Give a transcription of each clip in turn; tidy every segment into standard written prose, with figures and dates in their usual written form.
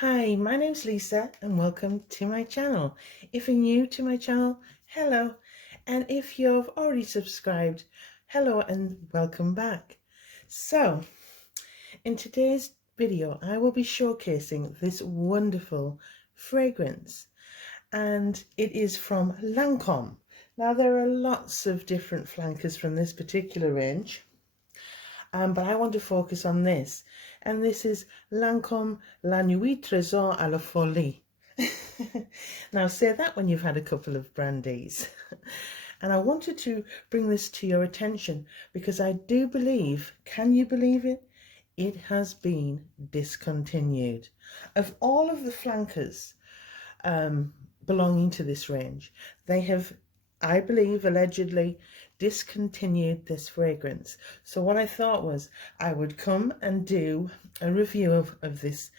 Hi, my name's Lisa and welcome to my channel. If you're new to my channel, hello. And if you've already subscribed, hello and welcome back. So, in today's video, I will be showcasing this wonderful fragrance and it is from Lancome. Now, there are lots of different flankers from this particular range. But I want to focus on this. And this is Lancome La Nuit Tresor à la Folie. Now say that when you've had a couple of brandies. And I wanted to bring this to your attention because I do believe, can you believe it? It has been discontinued. Of all of the flankers belonging to this range, they have, I believe, allegedly discontinued this fragrance. So what I thought was I would come and do a review of this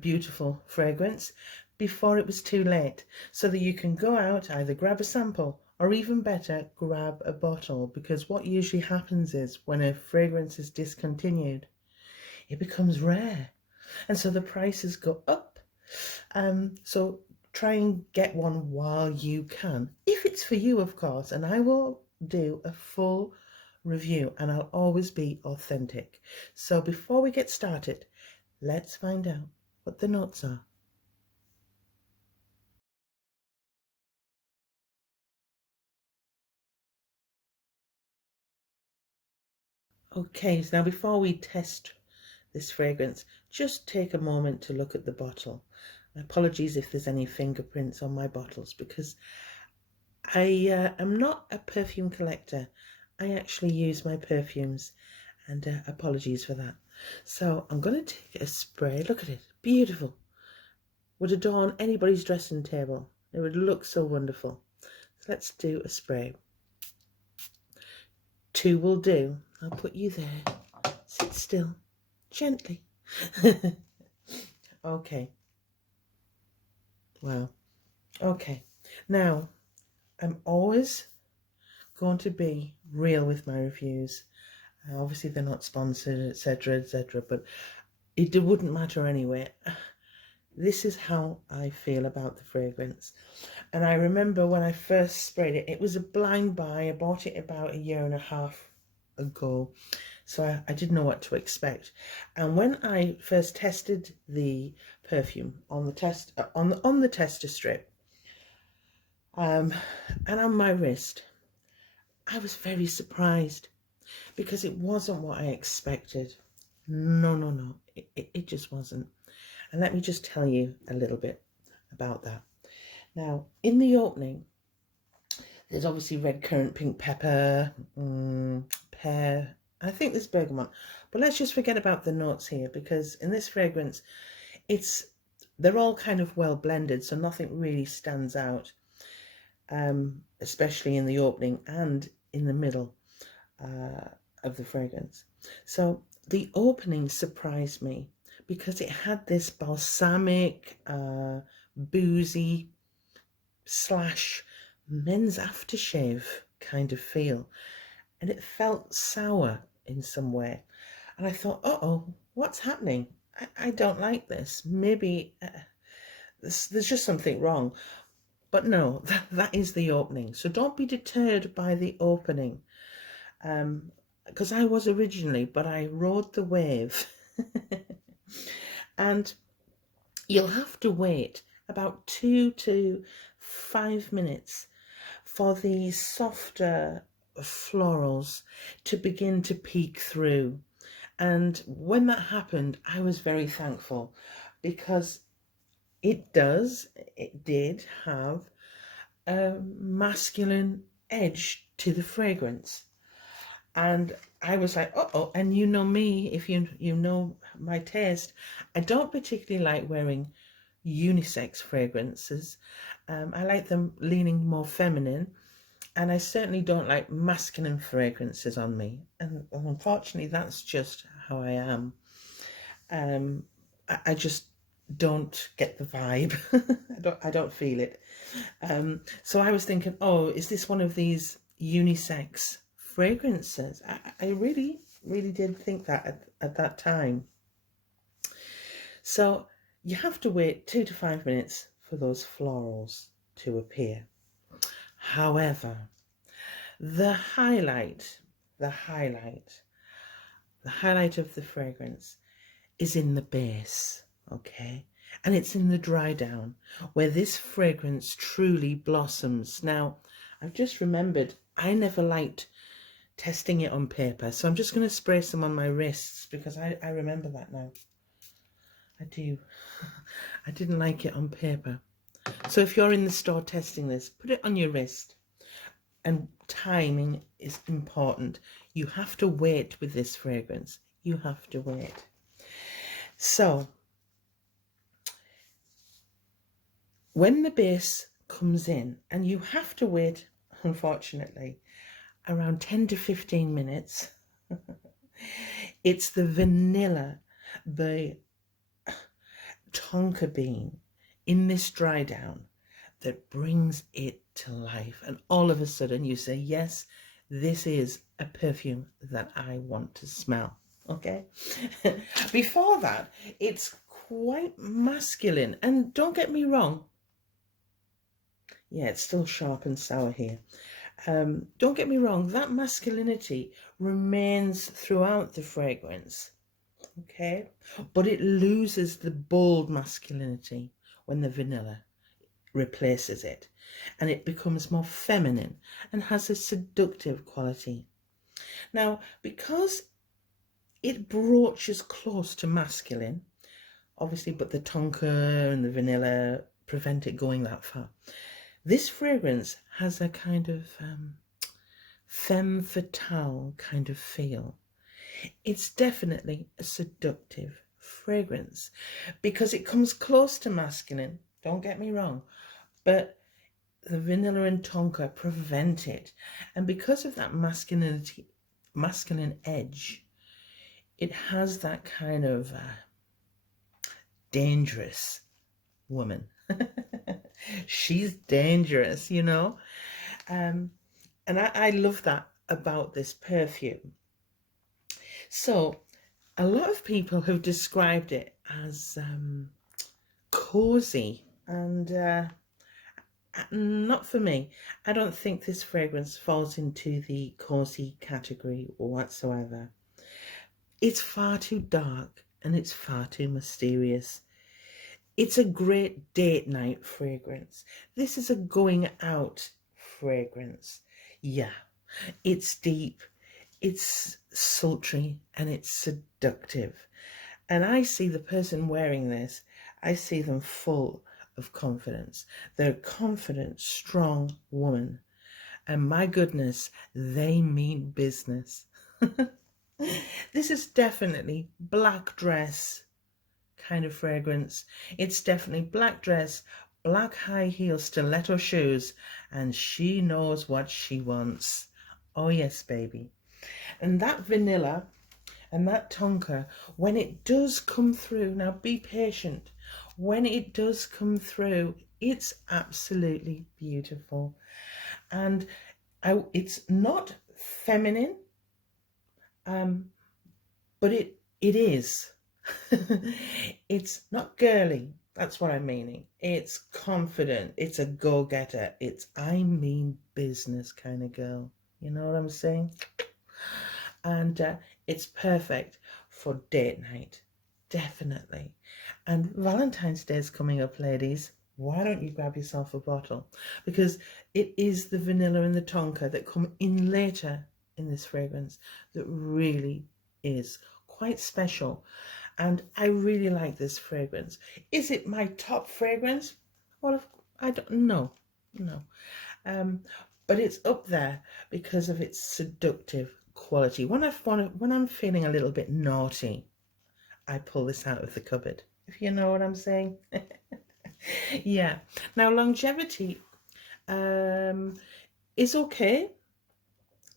beautiful fragrance before it was too late, so that you can go out, either grab a sample or even better, grab a bottle, because what usually happens is when a fragrance is discontinued, it becomes rare and so the prices go up. So try and get one while you can, if it's for you, of course, and I will do a full review and I'll always be authentic. So before we get started, let's find out what the notes are. Okay, so now before we test this fragrance, just take a moment to look at the bottle. Apologies if there's any fingerprints on my bottles, because I am not a perfume collector. I actually use my perfumes, and apologies for that. So I'm going to take a spray. Look at it, beautiful. Would adorn anybody's dressing table. It would look so wonderful. So let's do a spray. 2 will do. I'll put you there. Sit still, gently. Okay. Wow. Okay. Now, I'm always going to be real with my reviews. Obviously, they're not sponsored, etc., etc., but it wouldn't matter anyway. This is how I feel about the fragrance. And I remember when I first sprayed it, it was a blind buy. I bought it about 1.5 years ago, so I didn't know what to expect. And when I first tested the perfume on the test on the tester strip, and on my wrist, I was very surprised because it wasn't what I expected. No, it just wasn't. And let me just tell you a little bit about that. Now, in the opening, there's obviously red currant, pink pepper, pear. I think there's bergamot. But let's just forget about the notes here, because in this fragrance, they're all kind of well blended, so nothing really stands out, especially in the opening and in the middle of the fragrance. So the opening surprised me because it had this balsamic, boozy / men's aftershave kind of feel, and it felt sour in some way. And I thought, oh, what's happening? I don't like this. Maybe there's just something wrong. But no, that is the opening. So don't be deterred by the opening. Because I was originally, but I rode the wave. And you'll have to wait about 2 to 5 minutes for the softer florals to begin to peek through. And when that happened, I was very thankful, because it did have a masculine edge to the fragrance. And I was like, oh, and you know me, if you know my taste, I don't particularly like wearing unisex fragrances. I like them leaning more feminine, and I certainly don't like masculine fragrances on me. And unfortunately, that's just how I am. I just don't get the vibe. I don't feel it. So I was thinking, oh, is this one of these unisex fragrances? I really did think that at that time. So You have to wait 2 to 5 minutes for those florals to appear. However, the highlight, the highlight of the fragrance is in the base, okay? And it's in the dry down where this fragrance truly blossoms. Now, I've just remembered I never liked testing it on paper, so I'm just going to spray some on my wrists because I remember that now. I do. I didn't like it on paper. So if you're in the store testing this, put it on your wrist. And timing is important. You have to wait with this fragrance. You have to wait. So when the base comes in, and you have to wait, unfortunately, around 10 to 15 minutes, it's the vanilla, the tonka bean in this dry down that brings it to life. And all of a sudden you say, yes, this is a perfume that I want to smell. Okay. Before that, it's quite masculine. And don't get me wrong. Yeah, it's still sharp and sour here. Don't get me wrong. That masculinity remains throughout the fragrance. Okay. But it loses the bold masculinity when the vanilla replaces it, and it becomes more feminine and has a seductive quality. Now, because it broaches close to masculine, obviously, but the tonka and the vanilla prevent it going that far, this fragrance has a kind of femme fatale kind of feel. It's definitely a seductive fragrance because it comes close to masculine, don't get me wrong, but the vanilla and tonka prevent it. And because of that masculine edge, it has that kind of dangerous woman. She's dangerous, you know. And I love that about this perfume. So a lot of people have described it as cozy, and not for me. I don't think this fragrance falls into the cozy category whatsoever. It's far too dark and it's far too mysterious. It's a great date night fragrance. This is a going out fragrance. Yeah, it's deep, it's sultry, and it's seductive. And I see the person wearing this, I see them full of confidence. They're a confident, strong woman. And my goodness, they mean business. This is definitely black dress kind of fragrance. It's definitely black dress, black high heel stiletto shoes, and she knows what she wants. Oh yes, baby. And that vanilla and that tonka, when it does come through, now be patient. When it does come through, it's absolutely beautiful. And it's not feminine, but it is. It's not girly. That's what I'm meaning. It's confident. It's a go-getter. It's I mean business kind of girl. You know what I'm saying? And it's perfect for date night. Definitely. And Valentine's Day is coming up, ladies. Why don't you grab yourself a bottle? Because it is the vanilla and the tonka that come in later in this fragrance that really is quite special. And I really like this fragrance. Is it my top fragrance? Well, I don't know. No. But it's up there because of its seductive quality. When I'm feeling a little bit naughty, I pull this out of the cupboard, if you know what I'm saying. Yeah. Now, longevity is okay.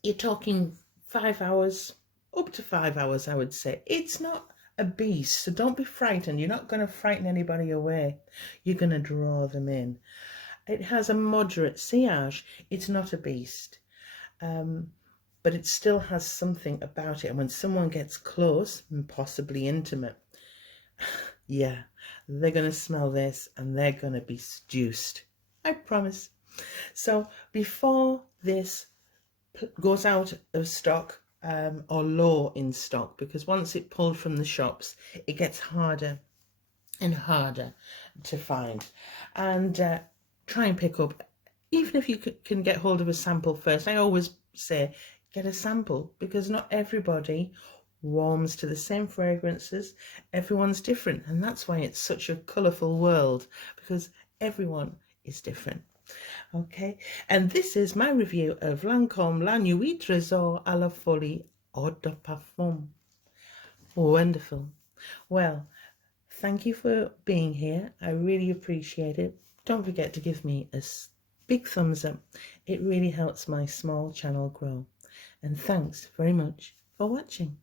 You're talking 5 hours, up to 5 hours, I would say. It's not a beast, so don't be frightened. You're not going to frighten anybody away. You're going to draw them in. It has a moderate sillage. It's not a beast. But it still has something about it. And when someone gets close and possibly intimate, Yeah, they're going to smell this and they're going to be seduced. I promise. So before this goes out of stock, or low in stock, because once it pulled from the shops, it gets harder and harder to find. And try and pick up, even if you can get hold of a sample first. I always say get a sample, because not everybody warms to the same fragrances. Everyone's different, and that's why it's such a colourful world, because everyone is different. Okay, and this is my review of Lancome La Nuit Tresor à la Folie Eau de Parfum. Wonderful. Well, thank you for being here. I really appreciate it. Don't forget to give me a big thumbs up. It really helps my small channel grow. And thanks very much for watching.